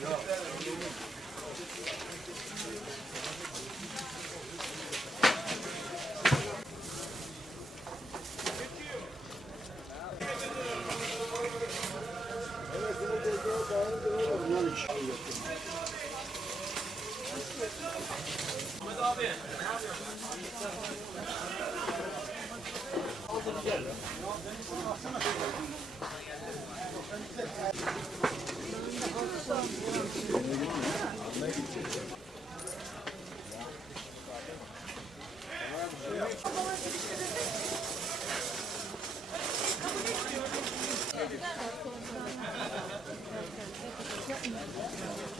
Gel.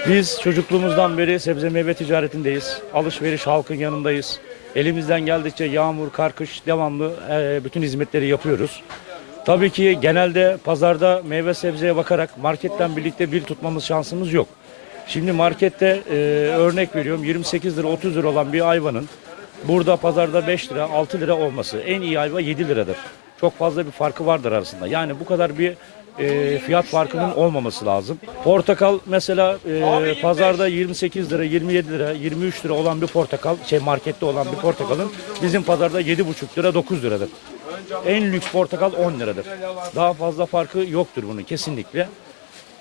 Biz çocukluğumuzdan beri sebze meyve ticaretindeyiz. Alışveriş halkın yanındayız. Elimizden geldikçe yağmur, kar, kış devamlı e, bütün hizmetleri yapıyoruz. Tabii ki genelde pazarda meyve sebzeye bakarak marketten birlikte bir tutmamız şansımız yok. Şimdi markette e, örnek veriyorum 28 lira 30 lira olan bir ayvanın burada pazarda 5 lira 6 lira olması en iyi ayva 7 liradır. Çok fazla bir farkı vardır arasında. Yani bu kadar bir e, fiyat farkının olmaması lazım. Portakal mesela e, pazarda 28 lira, 27 lira, 23 lira olan bir portakal, şey markette olan bir portakalın bizim pazarda 7,5 lira, 9 liradır. En lüks portakal 10 liradır. Daha fazla farkı yoktur bunun kesinlikle.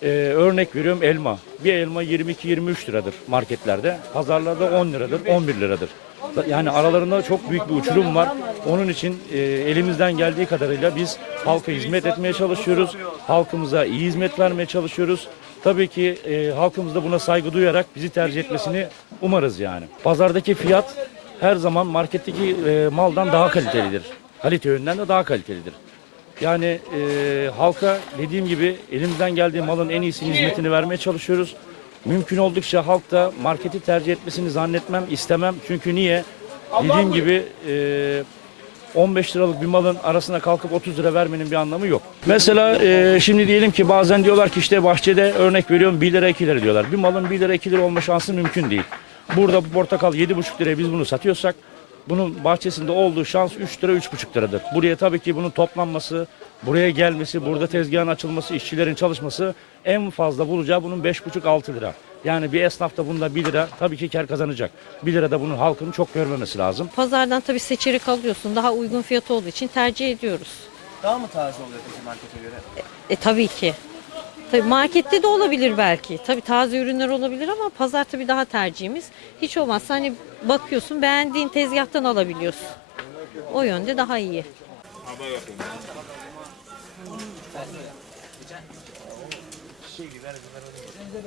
Ee, örnek veriyorum elma. Bir elma 22-23 liradır marketlerde. Pazarlarda 10 liradır, 11 liradır. Yani aralarında çok büyük bir uçurum var. Onun için e, elimizden geldiği kadarıyla biz halka hizmet etmeye çalışıyoruz. Halkımıza iyi hizmet vermeye çalışıyoruz. Tabii ki e, halkımız da buna saygı duyarak bizi tercih etmesini umarız yani. Pazardaki fiyat her zaman marketteki e, maldan daha kalitelidir. Kalite yönden de daha kalitelidir. Yani e, halka dediğim gibi elimizden geldiği malın en iyisini hizmetini vermeye çalışıyoruz. Mümkün oldukça halk da marketi tercih etmesini zannetmem, istemem. Çünkü niye? Dediğim gibi e, 15 liralık bir malın arasına kalkıp 30 lira vermenin bir anlamı yok. Mesela e, şimdi diyelim ki bazen diyorlar ki işte bahçede örnek veriyorum 1 lira 2 lira diyorlar. Bir malın 1 lira 2 lira olma şansı mümkün değil. Burada bu portakal 7,5 liraya biz bunu satıyorsak bunun bahçesinde olduğu şans 3 lira 3,5 liradır. Buraya tabii ki bunun toplanması, buraya gelmesi, burada tezgahın açılması, işçilerin çalışması en fazla bulacağı bunun 5,5-6 lira. Yani bir esnaf da bunda 1 lira tabii ki kar kazanacak. 1 lira da bunun halkın çok görmemesi lazım. Pazardan tabii seçerek alıyorsun. Daha uygun fiyatı olduğu için tercih ediyoruz. Daha mı taze oluyor peki markete göre? E tabii ki. Tabii markette de olabilir belki. Tabii taze ürünler olabilir ama pazar tabii daha tercihimiz. Hiç olmazsa hani bakıyorsun beğendiğin tezgahtan alabiliyorsun. O yönde daha iyi.